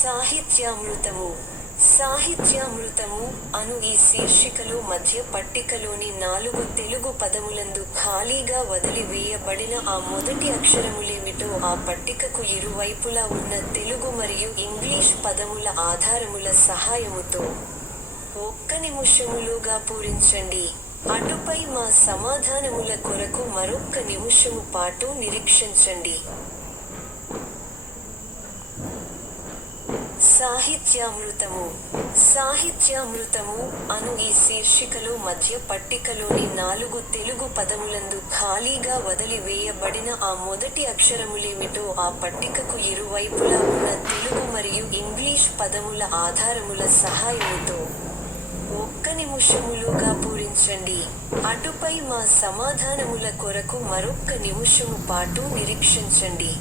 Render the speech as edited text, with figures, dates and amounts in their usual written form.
సాహిత్యామృతము. సాహిత్యామృతము అను ఈ శీర్షికలో మధ్య పట్టికలోని 4 తెలుగు పదములందు ఖాళీగా వదిలి వేయబడిన ఆ మొదటి అక్షరములేమిటో ఆ పట్టికకు ఇరువైపులా ఉన్న తెలుగు మరియు ఇంగ్లీష్ పదముల ఆధారముల సహాయముతో 1 నిమిషములోగా పూరించండి. అటుపై మా సమాధానముల కొరకు మరొక్క నిమిషము పాటు నిరీక్షించండి. సాహిత్యామృతము. సాహిత్యామృతము అను ఈ శీర్షికలో మధ్య పట్టికలోని 4 తెలుగు పదములందు ఖాళీగా వదిలి వేయబడిన ఆ మొదటి అక్షరములేమిటో ఆ పట్టికకు ఇరువైపులా ఉన్న తెలుగు మరియు ఇంగ్లీష్ పదముల ఆధారముల సహాయముతో 1 నిమిషములోగా పూరించండి. అటుపై మా సమాధానముల కొరకు మరొక్క నిమిషము పాటు నిరీక్షించండి.